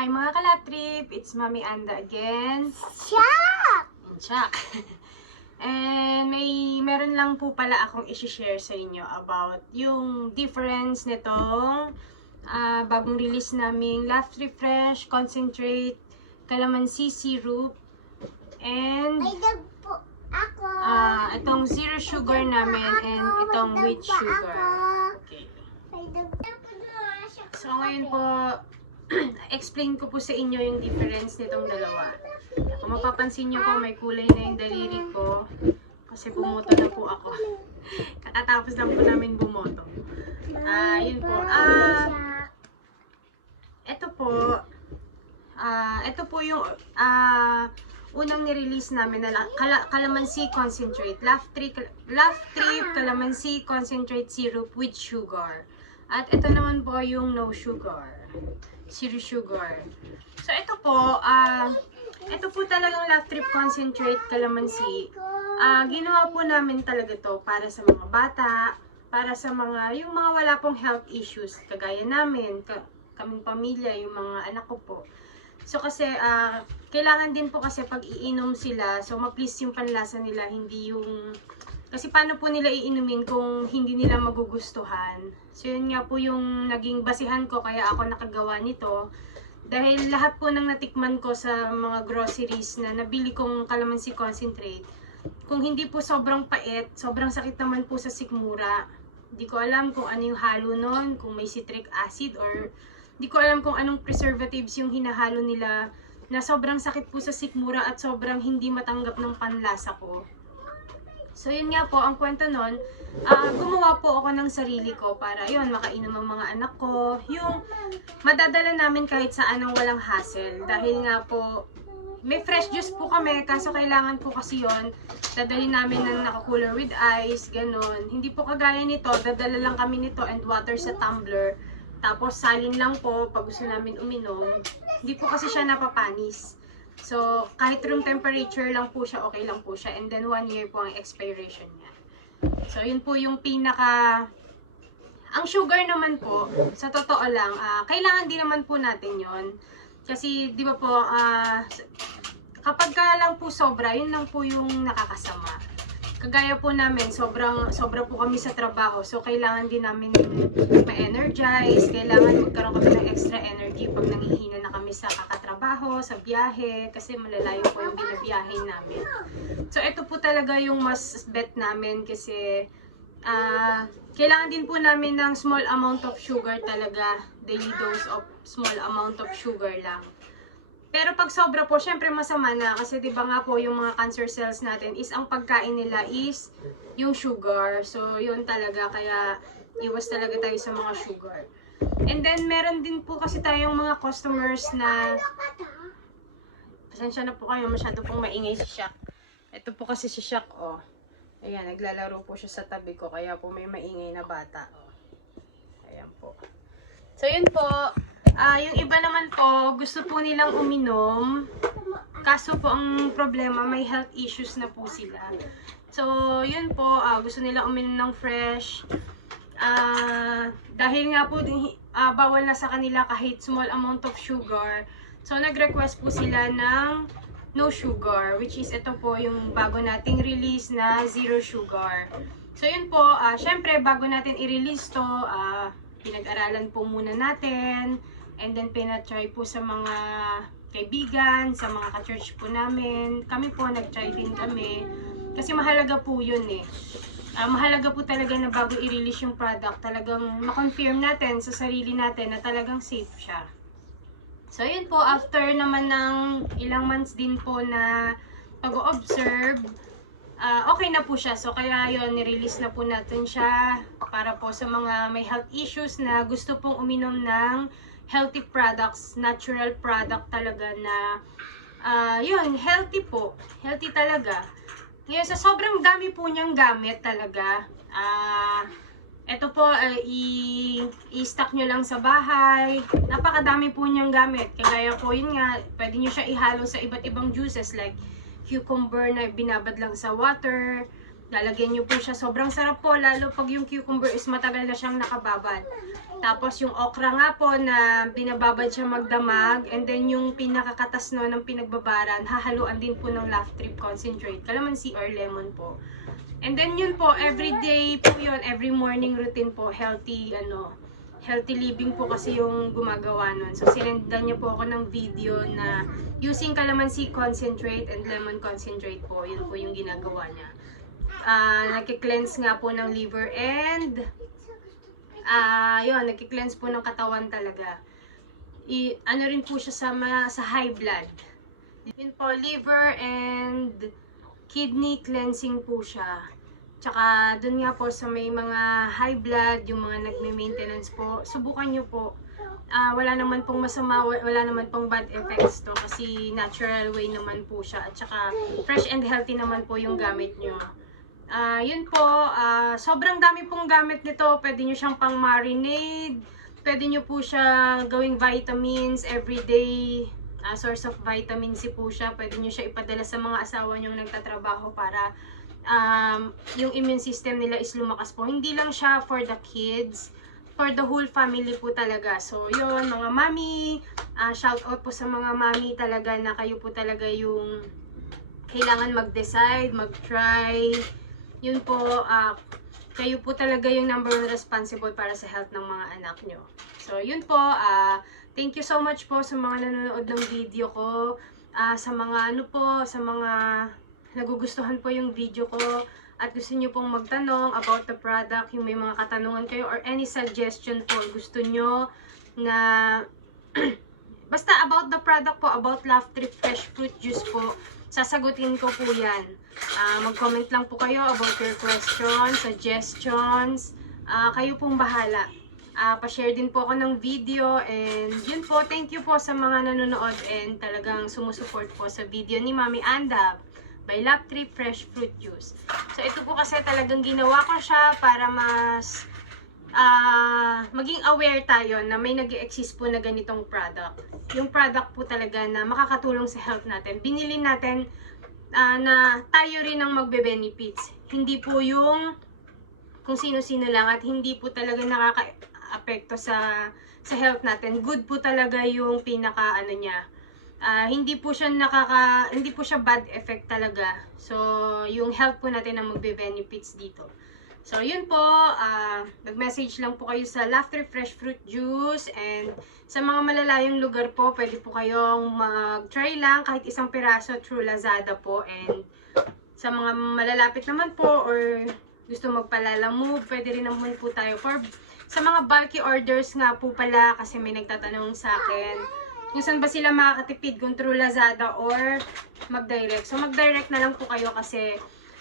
Hi mga kalab trip! It's Mami Anda again. Chuck! And meron lang po pala akong i-share sa inyo about yung difference nitong bagong release naming Laugh Refresh Concentrate Calamansi Syrup and itong zero sugar namin and itong with sugar. Okay. So ngayon po, explain ko po sa inyo yung difference nitong dalawa. Kung mapapansin nyo po, may kulay na yung daliri ko kasi bumoto na po ako. Katatapos lang po namin bumoto. Yun po. Ito po yung unang nirelease namin na Calamansi Concentrate. Laugh Trip Calamansi Concentrate Syrup with sugar. At ito naman po yung no sugar. Zero sugar. So ito po talagang Laugh Trip Concentrate Calamansi. Ginawa po namin talaga to para sa mga bata, para sa yung mga wala pong health issues, kagaya namin, kaming pamilya, yung mga anak ko po. So kasi kailangan din po kasi pag iinom sila, so ma-please yung panlasa nila, hindi yung kasi paano po nila iinumin kung hindi nila magugustuhan. So yun nga po yung naging basihan ko kaya ako nakagawa nito. Dahil lahat po ng natikman ko sa mga groceries na nabili kong calamansi concentrate, kung hindi po sobrang pait, sobrang sakit naman po sa sikmura. Hindi ko alam kung ano yung halo nun, kung may citric acid or hindi ko alam kung anong preservatives yung hinahalo nila na sobrang sakit po sa sikmura at sobrang hindi matanggap ng panlasa ko. So yun nga po, ang kwento nun, gumawa po ako ng sarili ko para yun, makainom ang mga anak ko. Yung madadala namin kahit saan ang walang hassle. Dahil nga po, may fresh juice po kami, kaso kailangan po kasi yun, dadalhin namin ng naka-cooler with ice, ganun. Hindi po kagaya nito, dadala lang kami nito and water sa tumbler. Tapos salin lang po pag gusto namin uminom. Hindi po kasi siya napapanis. So, kahit room temperature lang po siya, okay lang po siya. And then 1 year po ang expiration niya. So, yun po yung ang sugar naman po, sa totoo lang, kailangan din naman po natin yon. Kasi, di ba po, kapag ka lang po sobra, yun lang po yung nakakasama. Kagaya po namin, sobra po kami sa trabaho. So, kailangan din namin ma-energize. Kailangan magkaroon kami ng extra energy pag nangihina na kami sa kakatrabaho, sa biyahe. Kasi malalayo po yung binabiyahe namin. So, ito po talaga yung mas bet namin kasi kailangan din po namin ng small amount of sugar talaga. Daily dose of small amount of sugar lang. Pero pag sobra po, syempre masama na kasi 'di ba nga po yung mga cancer cells natin is ang pagkain nila is yung sugar. So, yun talaga kaya iwas talaga tayo sa mga sugar. And then meron din po kasi tayong mga customers na pasensya na po kayo, masyado pong maingay si Shaq. Ito po kasi si Shaq, oh. Ayan, naglalaro po siya sa tabi ko kaya po may maingay na bata. Oh. Ayan po. So, yun po. Yung iba naman po, gusto po nilang uminom. Kaso po, ang problema, may health issues na po sila. So, yun po, gusto nilang uminom ng fresh. Dahil nga po, bawal na sa kanila kahit small amount of sugar. So, nag-request po sila ng no sugar, which is ito po yung bago nating release na zero sugar. So, yun po, syempre, bago natin i-release to, pinag-aralan po muna natin. And then, pinatry po sa mga kaibigan, sa mga ka-church po namin. Kami po, nag-try din kami. Kasi mahalaga po yun eh. Mahalaga po talaga na bago i-release yung product, talagang ma-confirm natin sa sarili natin na talagang safe siya. So, yun po, after naman ng ilang months din po na pag-observe, okay na po siya. So, kaya yun, nirelease na po natin siya para po sa mga may health issues na gusto pong uminom ng healthy products, natural product talaga na, yun, healthy po. Healthy talaga. Ngayon, sa sobrang dami po niyang gamit talaga, ito po, i-stock nyo lang sa bahay. Napakadami po niyang gamit. Kagaya po, yun nga, pwede nyo siya ihalo sa iba't ibang juices like cucumber na binabad lang sa water. Lalagyan nyo po siya. Sobrang sarap po, lalo pag yung cucumber is matagal na siyang nakababad. Tapos yung okra nga po na binababad siya magdamag. And then yung pinakakatas no ng pinagbabaran, hahaluan din po ng laugh trip concentrate, calamansi or lemon po. And then yun po, everyday po yun, every morning routine po, healthy living po kasi yung gumagawa nun. So sinendan niya po ako ng video na using calamansi concentrate and lemon concentrate po, yun po yung ginagawa niya. Nagki-cleanse nga po ng liver and yun, nagki-cleanse po ng katawan talaga. Ano rin po siya sa high blood. Yun po, liver and kidney cleansing po siya. Tsaka dun nga po sa may mga high blood, yung mga nagme-maintenance po, subukan nyo po. Wala naman pong masama, wala naman pong bad effects to kasi natural way naman po siya. At tsaka fresh and healthy naman po yung gamit nyo. Yun po, sobrang dami pong gamit nito. Pwede nyo siyang pang marinade. Pwede nyo po siya gawing vitamins everyday. Source of vitamin C po siya. Pwede nyo siya ipadala sa mga asawa nyo nagtatrabaho para yung immune system nila is lumakas po. Hindi lang siya for the kids, for the whole family po talaga. So yun, mga mami, shout out po sa mga mami talaga na kayo po talaga yung kailangan mag-decide, mag-try. Yun po, kayo po talaga yung number one responsible para sa health ng mga anak nyo. So yun po, thank you so much po sa mga nanonood ng video ko, sa mga sa mga nagugustuhan po yung video ko at gusto nyo pong magtanong about the product, yung may mga katanungan kayo or any suggestion po gusto nyo na basta about the product po, about Laugh Trip Fresh Fruit Juice po, sasagutin ko po yan. Mag-comment lang po kayo about your questions, suggestions, kayo pong bahala. Pa-share din po ako ng video and yun po, thank you po sa mga nanonood and talagang sumusuport po sa video ni Mami Anda by Laugh Trip Fresh Fruit Juice. So ito po kasi talagang ginawa ko siya para mas maging aware tayo na may nag-exist po na ganitong product. Yung product po talaga na makakatulong sa health natin. Binili natin na tayo rin ang magbe-benefits. Hindi po yung kung sino-sino lang at hindi po talaga nakaka-apekto sa health natin. Good po talaga yung pinaka niya. Hindi po siya bad effect talaga. So, yung health po natin ang magbe-benefits dito. So, yun po, nag-message lang po kayo sa Laugh Trip Fresh Fruit Juice and sa mga malalayong lugar po, pwede po kayong mag-try lang kahit isang piraso through Lazada po and sa mga malalapit naman po or gusto magpalala move, pwede rin naman po tayo sa mga bulky orders nga po pala kasi may nagtatanong sa akin kung saan ba sila makakatipid, kung through Lazada or mag-direct. So, mag-direct na lang po kayo kasi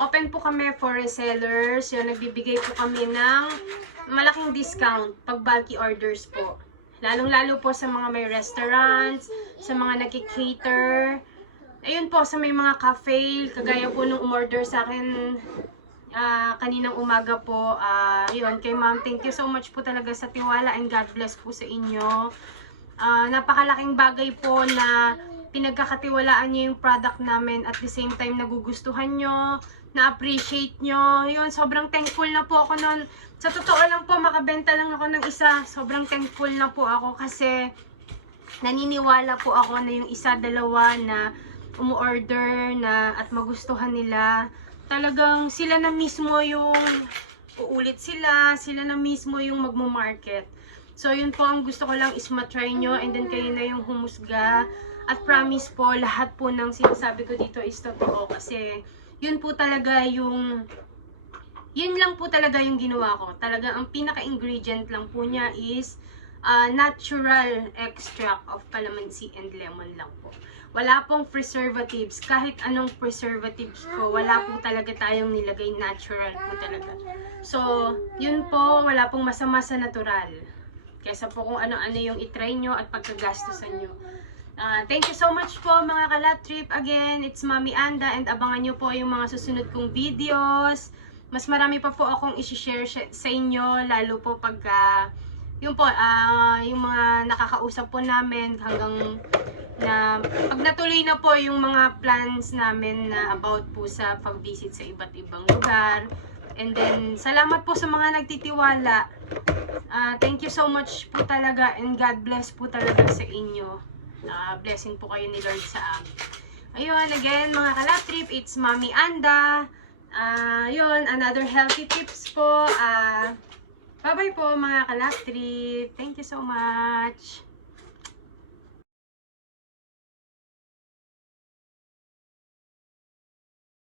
open po kami for resellers. Yun, nagbibigay po kami ng malaking discount pag bulky orders po. Lalong-lalo po sa mga may restaurants, sa mga nagki-cater. Ayun po, sa may mga cafe, kagaya po nung umorder sa akin kaninang umaga po. Yun, kay ma'am, thank you so much po talaga sa tiwala and God bless po sa inyo. Napakalaking bagay po na pinagkakatiwalaan nyo yung product namin at the same time nagugustuhan nyo, na-appreciate nyo. Yun, sobrang thankful na po ako nun. Sa totoo lang po, makabenta lang ako ng isa. Sobrang thankful na po ako kasi naniniwala po ako na yung isa, dalawa na umu-order na at magustuhan nila. Talagang sila na mismo yung uulit sila na mismo yung magmo-market. So, yun po, ang gusto ko lang is matry nyo and then kayo na yung humusga. At promise po, lahat po ng sinasabi ko dito is totoo kasi yun po talaga yung, yun lang po talaga yung ginawa ko. Talaga, ang pinaka-ingredient lang po niya is natural extract of calamansi and lemon lang po. Wala pong preservatives. Kahit anong preservatives po, wala po talaga tayong nilagay. Natural po talaga. So, yun po, wala pong masama sa natural. Kesa po kung ano-ano yung itry nyo at pagkagastusan nyo. Thank you so much po mga ka-Laugh Trip. Again, it's Mami Anda and abangan nyo po yung mga susunod kong videos. Mas marami pa po akong isi-share sa inyo, lalo po pag yung po, yung mga nakakausap po namin hanggang na pag natuloy na po yung mga plans namin na about po sa pag-visit sa iba't ibang lugar. And then, salamat po sa mga nagtitiwala. Thank you so much po talaga and God bless po talaga sa inyo. Blessing po kayo ni Lord sa amin. Ayun, again, mga kalap trip, it's Mommy Anda. Yun, another healthy tips po. Bye-bye po mga kalap trip. Thank you so much.